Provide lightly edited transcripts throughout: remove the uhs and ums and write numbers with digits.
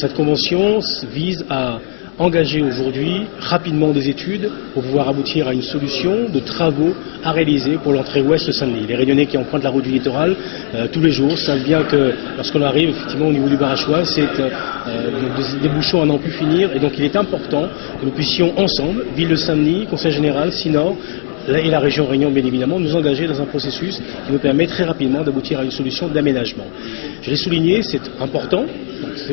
Cette convention vise à engager aujourd'hui rapidement des études pour pouvoir aboutir à une solution de travaux à réaliser pour l'entrée ouest de Saint-Denis. Les Réunionnais qui empruntent la route du littoral tous les jours savent bien que lorsqu'on arrive effectivement au niveau du Barachois, c'est des bouchons à n'en plus finir, et donc il est important que nous puissions ensemble, Ville de Saint-Denis, Conseil général, SINOR, et la région Réunion, bien évidemment, nous engager dans un processus qui nous permet très rapidement d'aboutir à une solution d'aménagement. Je l'ai souligné, c'est important,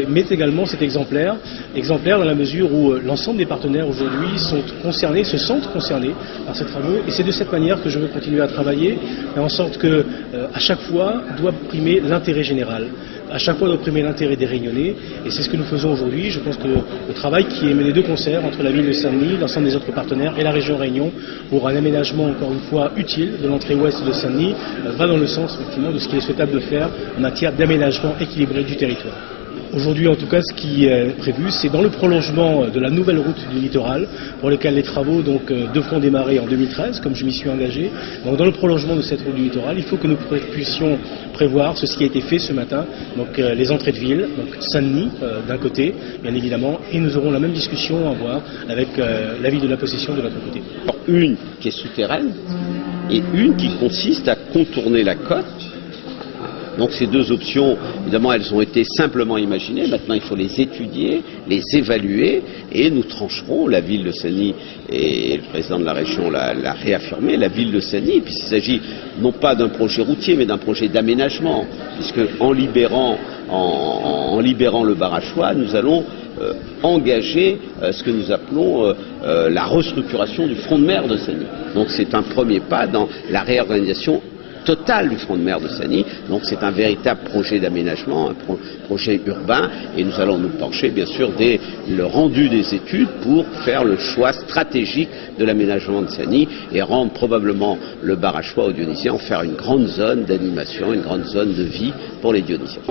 mais également c'est exemplaire dans la mesure où l'ensemble des partenaires aujourd'hui sont concernés, se sentent concernés par ces travaux, et c'est de cette manière que je veux continuer à travailler, faire en sorte que, à chaque fois, doit primer l'intérêt général. À chaque fois, doit primer l'intérêt des Réunionnais, et c'est ce que nous faisons aujourd'hui. Je pense que le travail qui est mené de concert entre la ville de Saint-Denis, l'ensemble des autres partenaires et la région Réunion pour un aménagement, encore une fois, utile de l'entrée ouest de Saint-Denis, va dans le sens, effectivement, de ce qu'il est souhaitable de faire en matière d'aménagement équilibré du territoire. Aujourd'hui, en tout cas, ce qui est prévu, c'est dans le prolongement de la nouvelle route du littoral, pour laquelle les travaux devront démarrer en 2013, comme je m'y suis engagé. Donc, dans le prolongement de cette route du littoral, il faut que nous puissions prévoir ce qui a été fait ce matin, donc les entrées de ville, donc Saint-Denis d'un côté, bien évidemment, et nous aurons la même discussion à avoir avec la ville de la Possession de l'autre côté. Une qui est souterraine et une qui consiste à contourner la côte. Donc ces deux options, évidemment, elles ont été simplement imaginées. Maintenant, il faut les étudier, les évaluer, et nous trancherons. La ville de Saint-Denis, et le président de la région l'a réaffirmé, la ville de Saint-Denis, puisqu'il s'agit non pas d'un projet routier, mais d'un projet d'aménagement, puisque en libérant le Barachois, nous allons engager ce que nous appelons la restructuration du front de mer de Saint-Denis. Donc c'est un premier pas dans la réorganisation totale du front de mer de Saint-Denis. Donc c'est un véritable projet d'aménagement, un projet urbain, et nous allons nous pencher bien sûr dès le rendu des études pour faire le choix stratégique de l'aménagement de Saint-Denis et rendre probablement le Barachois aux Dionysiens, en faire une grande zone d'animation, une grande zone de vie pour les Dionysiens.